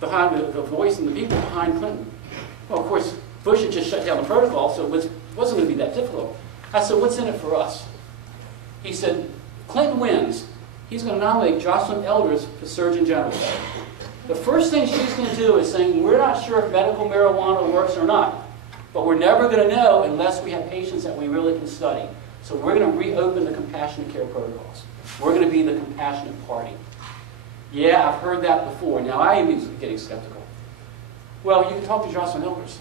behind the voice and the people behind Clinton. Well, of course, Bush had just shut down the protocol, so it wasn't going to be that difficult. I said, what's in it for us? He said, Clinton wins. He's going to nominate Jocelyn Elders for Surgeon General. The first thing she's going to do is saying, we're not sure if medical marijuana works or not, but we're never going to know unless we have patients that we really can study. So we're going to reopen the compassionate care protocols. We're going to be the compassionate party. Yeah, I've heard that before. Now I am getting skeptical. Well, you can talk to Jocelyn Elders.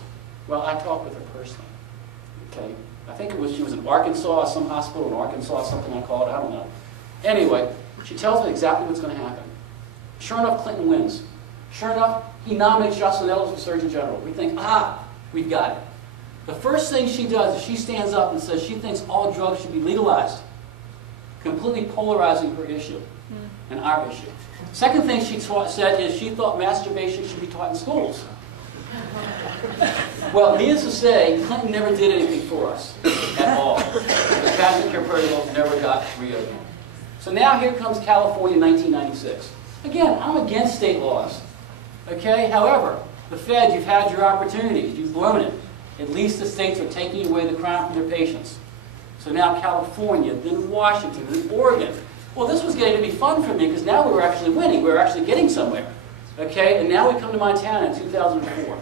Well, I talked with her personally. Okay, I think she was in Arkansas, some hospital in Arkansas, something I called, I don't know. Anyway, she tells me exactly what's going to happen. Sure enough, Clinton wins. Sure enough, he nominates Jocelyn Elders for Surgeon General. We think, we've got it. The first thing she does is she stands up and says she thinks all drugs should be legalized, completely polarizing her issue and our issue. Second thing she said is she thought masturbation should be taught in schools. Well, needless to say, Clinton never did anything for us at all. The compassionate care protocols never got reopened. So now here comes California 1996. Again, I'm against state laws. Okay? However, the Fed, you've had your opportunities. You've blown it. At least the states are taking away the crown from their patients. So now California, then Washington, then Oregon. Well, this was getting to be fun for me because now we were actually winning. We were actually getting somewhere. Okay? And now we come to Montana in 2004.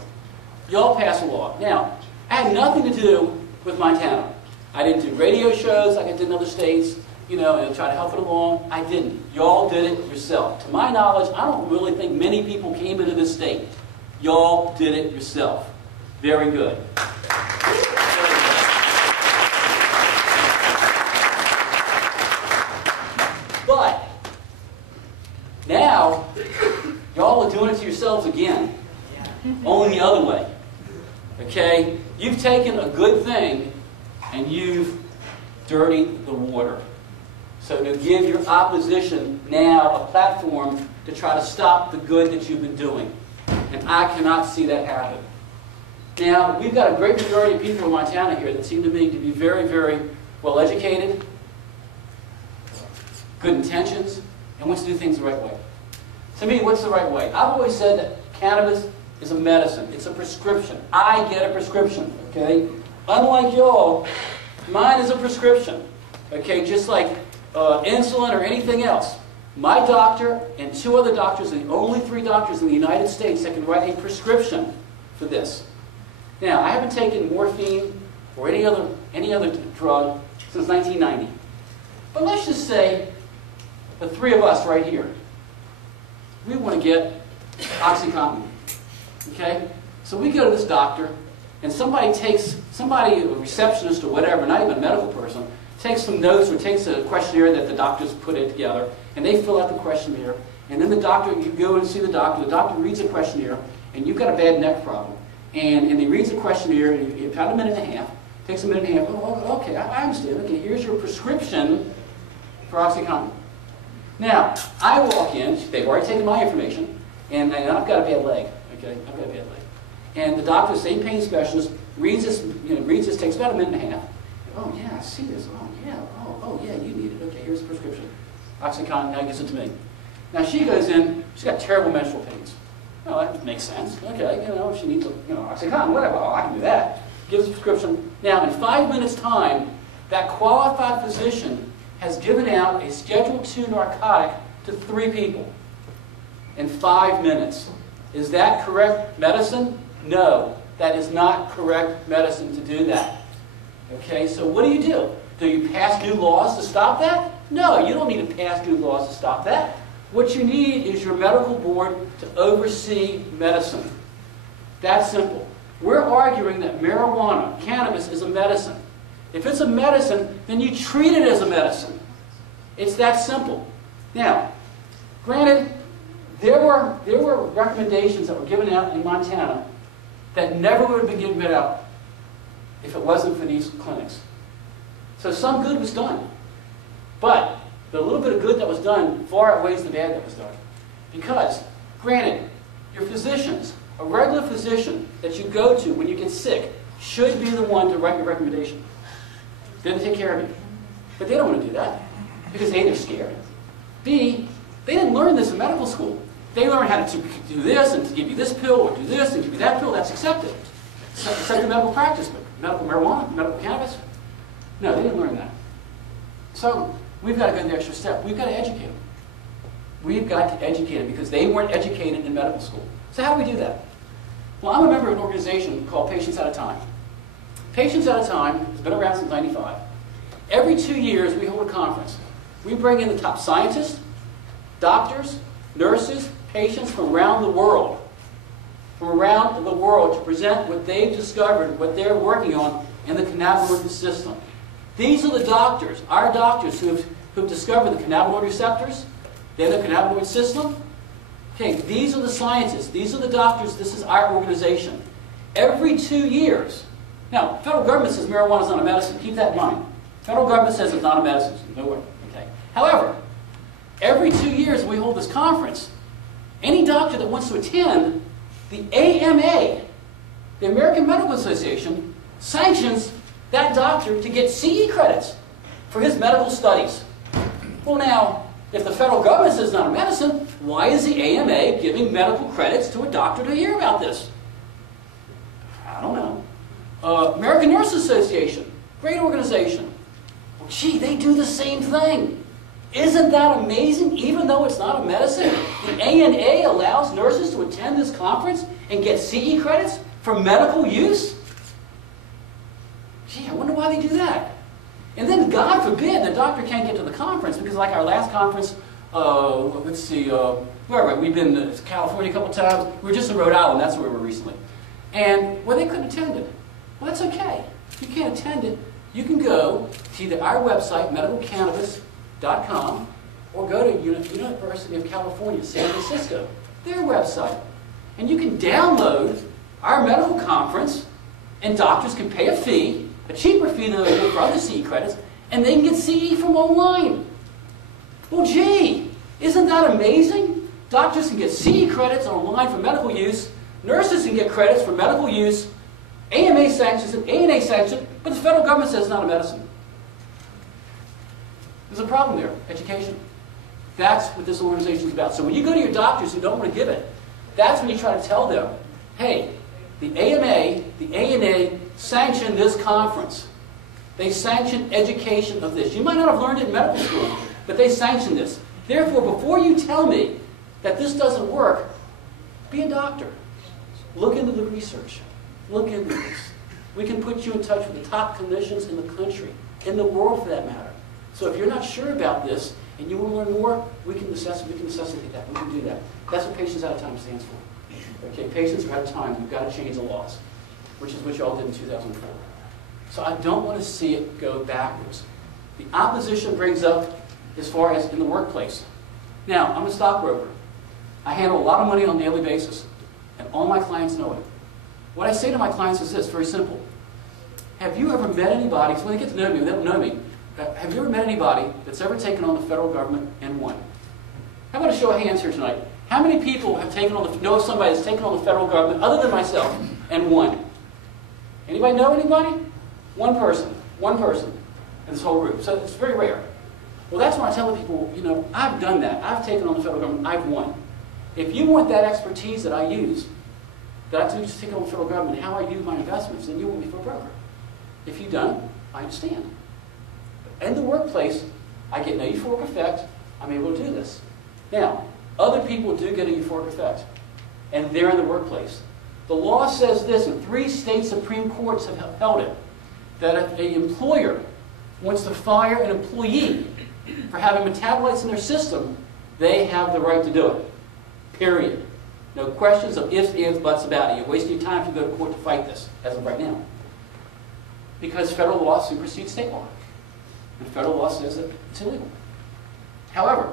Y'all pass a law. Now, I had nothing to do with Montana. I didn't do radio shows like I did in other states, you know, and try to help it along. I didn't. Y'all did it yourself. To my knowledge, I don't really think many people came into this state. Y'all did it yourself. Very good. But now, y'all are doing it to yourselves again. Only the other way. Okay? You've taken a good thing and you've dirtied the water. So to give your opposition now a platform to try to stop the good that you've been doing. And I cannot see that happen. Now, we've got a great majority of people in Montana here that seem to me to be very, very well educated, good intentions, and wants to do things the right way. To me, what's the right way? I've always said that cannabis is a medicine. It's a prescription. I get a prescription, okay? Unlike y'all, mine is a prescription, okay? Just like insulin or anything else. My doctor and 2 other doctors are the only 3 doctors in the United States that can write a prescription for this. Now, I haven't taken morphine or any other drug since 1990. But let's just say the 3 of us right here, we want to get OxyContin. Okay? So we go to this doctor, and somebody, a receptionist or whatever, not even a medical person, takes some notes or takes a questionnaire that the doctors put it together, and they fill out the questionnaire, and then the doctor, you go and see the doctor reads the questionnaire, and you've got a bad neck problem. And he reads the questionnaire, and it's about a minute and a half, takes a minute and a half, oh, okay, I understand, okay, here's your prescription for OxyContin. Now, I walk in, they've already taken my information, and I've got a bad leg. Okay, I've got a bad leg. And the doctor, same pain specialist, reads this, takes about a minute and a half. Oh yeah, I see this. Oh yeah, oh yeah, you need it. Okay, here's the prescription. OxyContin, now gives it to me. Now she goes in, she's got terrible menstrual pains. Oh, that makes sense. Okay, she needs OxyContin, whatever. Oh, I can do that. Gives a prescription. Now, in 5 minutes' time, that qualified physician has given out a Schedule II narcotic to 3 people in 5 minutes. Is that correct medicine? No, that is not correct medicine to do that. Okay, so what do? Do you pass new laws to stop that? No, you don't need to pass new laws to stop that. What you need is your medical board to oversee medicine. That's simple. We're arguing that marijuana, cannabis, is a medicine. If it's a medicine, then you treat it as a medicine. It's that simple. Now, granted, there were recommendations that were given out in Montana that never would have been given out if it wasn't for these clinics. So some good was done. But the little bit of good that was done far outweighs the bad that was done. Because, granted, your physicians, a regular physician that you go to when you get sick, should be the one to write your recommendation. Then take care of you. But they don't want to do that. Because A, they're scared. B, they didn't learn this in medical school. They learn how to do this and to give you this pill or do this and give you that pill. That's accepted. It's accepted medical practice, but medical marijuana, medical cannabis? No, they didn't learn that. So we've got to go the extra step. We've got to educate them. We've got to educate them because they weren't educated in medical school. So how do we do that? Well, I'm a member of an organization called Patients at a Time. Patients at a Time has been around since '95. Every 2 years, we hold a conference. We bring in the top scientists, doctors, nurses, patients from around the world. From around the world to present what they've discovered, what they're working on in the cannabinoid system. These are the doctors, our doctors, who've discovered the cannabinoid receptors, then the cannabinoid system. Okay, these are the scientists, these are the doctors, this is our organization. Every 2 years. Now, federal government says marijuana is not a medicine. Keep that in mind. Federal government says it's not a medicine. No way. Okay. However, every 2 years we hold this conference. Any doctor that wants to attend, the AMA, the American Medical Association, sanctions that doctor to get CE credits for his medical studies. Well now, if the federal government says it's not a medicine, why is the AMA giving medical credits to a doctor to hear about this? I don't know. American Nurses Association, great organization. Well, gee, they do the same thing. Isn't that amazing? Even though it's not a medicine, the ANA allows nurses to attend this conference and get CE credits for medical use? Gee, I wonder why they do that. And then, God forbid, the doctor can't get to the conference because, like our last conference, let's see, where we've been to California a couple times. We were just in Rhode Island. That's where we were recently. And, well, they couldn't attend it. Well, that's okay. If you can't attend it, you can go to either our website, medicalcannabis.com, or go to University of California, San Francisco, their website. And you can download our medical conference, and doctors can pay a fee, a cheaper fee than they would for other CE credits, and they can get CE from online. Well, gee, isn't that amazing? Doctors can get CE credits online for medical use, nurses can get credits for medical use, AMA sanctions it, ANA sanctions it, but the federal government says it's not a medicine. There's a problem there, education. That's what this organization is about. So when you go to your doctors who don't want to give it, that's when you try to tell them, hey, the AMA, the ANA sanctioned this conference. They sanctioned education of this. You might not have learned it in medical school, but they sanctioned this. Therefore, before you tell me that this doesn't work, be a doctor. Look into the research. Look into this. We can put you in touch with the top clinicians in the country, in the world for that matter. So if you're not sure about this and you want to learn more, we can necessitate that. We can do that. That's what Patients at a Time stands for. Okay, Patients are at a time. We've got to change the laws, which is what y'all did in 2004. So I don't want to see it go backwards. The opposition brings up as far as in the workplace. Now, I'm a stockbroker. I handle a lot of money on a daily basis, and all my clients know it. What I say to my clients is this, very simple. Have you ever met anybody, so when they get to know me, they don't know me, have you ever met anybody that's ever taken on the federal government and won? How about a show of hands here tonight? How many people have know somebody that's taken on the federal government, other than myself, and won? Anybody know anybody? One person in this whole group. So it's very rare. Well, that's when I tell the people, you know, I've done that. I've taken on the federal government. I've won. If you want that expertise that I use, that I just take on the federal government, how I use my investments, then you want me for a broker. If you don't, I understand. In the workplace, I get no euphoric effect. I'm able to do this. Now, other people do get a euphoric effect, and they're in the workplace. The law says this, and 3 state Supreme Courts have held it, that if an employer wants to fire an employee for having metabolites in their system, they have the right to do it. Period. No questions of ifs, ands, buts about it. You're wasting your time if you go to court to fight this, as of right now. Because federal law supersedes state law. And federal law says that it's illegal. However,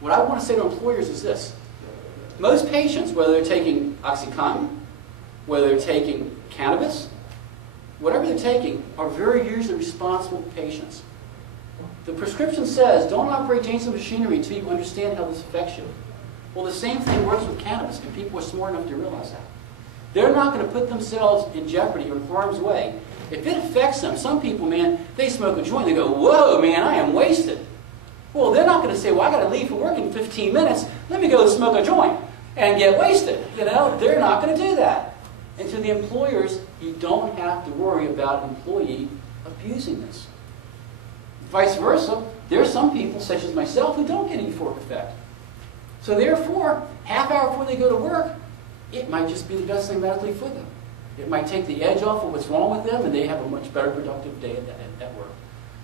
what I want to say to employers is this. Most patients, whether they're taking OxyContin, whether they're taking cannabis, whatever they're taking, are very usually responsible patients. The prescription says, don't operate dangerous machinery until you understand how this affects you. Well, the same thing works with cannabis, and people are smart enough to realize that. They're not going to put themselves in jeopardy or in harm's way. If it affects them, some people, man, they smoke a joint, they go, whoa, man, I am wasted. Well, they're not going to say, well, I got to leave for work in 15 minutes. Let me go smoke a joint. and get wasted. You know, they're not going to do that. And to the employers, you don't have to worry about an employee abusing this. Vice versa, there are some people, such as myself, who don't get any euphoric effect. So therefore, half hour before they go to work, it might just be the best thing medically for them. It might take the edge off of what's wrong with them, and they have a much better productive day at work.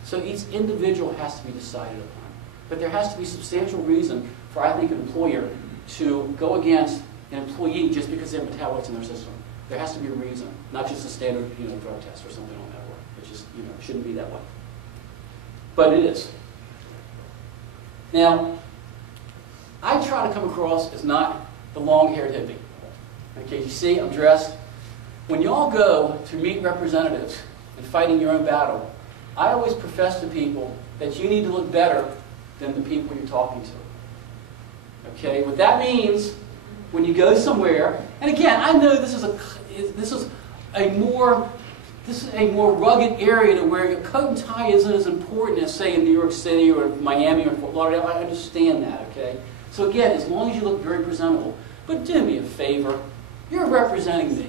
So each individual has to be decided upon. But there has to be substantial reason for, I think, an employer to go against an employee just because they have metabolites in their system. There has to be a reason, not just a standard drug test or something on that work. It just shouldn't be that way. But it is. Now, I try to come across as not the long-haired hippie. Okay, you see, I'm dressed. When y'all go to meet representatives and fighting your own battle, I always profess to people that you need to look better than the people you're talking to. Okay, what that means when you go somewhere, and again, I know this is a more rugged area to where your coat and tie isn't as important as, say, in New York City or Miami or Fort Lauderdale. I understand that, okay? So again, as long as you look very presentable. But do me a favor. You're representing me.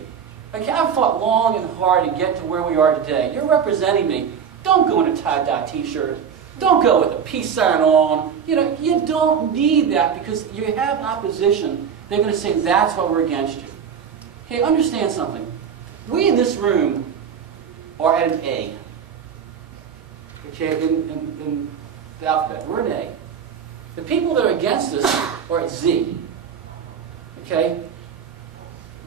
Okay, I've fought long and hard to get to where we are today. You're representing me. Don't go in a tie-dye t-shirt. Don't go with a peace sign on. You don't need that because you have opposition. They're going to say, that's why we're against you. Okay, understand something. We in this room are at an A. Okay, in the alphabet, we're an A. The people that are against us are at Z. Okay?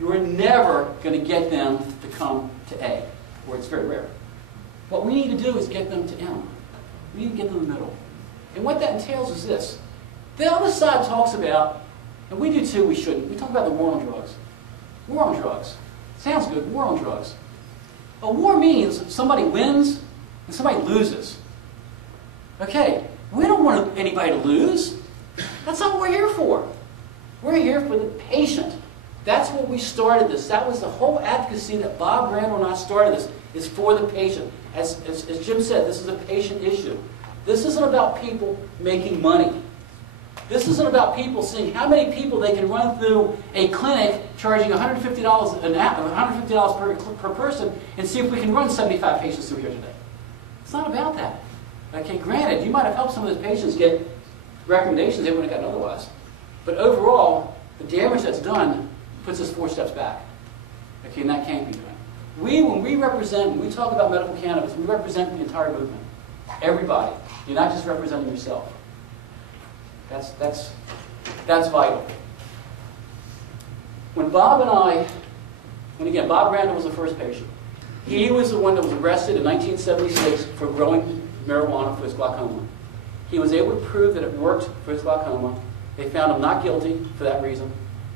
You are never going to get them to come to A, or it's very rare. What we need to do is get them to M. We need to get them in the middle. And what that entails is this. The other side talks about, and we do too, we shouldn't, we talk about the war on drugs. War on drugs. Sounds good, war on drugs. A war means somebody wins and somebody loses. Okay, we don't want anybody to lose. That's not what we're here for. We're here for the patient. That's what we started this. That was the whole advocacy that Bob Randall and I started this, is for the patient. As Jim said, this is a patient issue. This isn't about people making money. This isn't about people seeing how many people they can run through a clinic charging $150 an hour, $150 per person, and see if we can run 75 patients through here today. It's not about that. Okay, granted, you might have helped some of those patients get recommendations they wouldn't have gotten otherwise. But overall, the damage that's done puts us 4 steps back. Okay, and that can't be done. When we talk about medical cannabis, we represent the entire movement. Everybody. You're not just representing yourself. That's vital. When Bob Randall was the first patient, he was the one that was arrested in 1976 for growing marijuana for his glaucoma. He was able to prove that it worked for his glaucoma. They found him not guilty for that reason.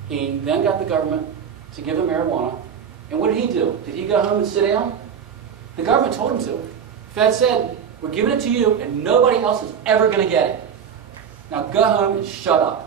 He then got the government to give him marijuana. And what did he do? Did he go home and sit down? The government told him to. The Fed said, we're giving it to you and nobody else is ever going to get it. Now go home and shut up.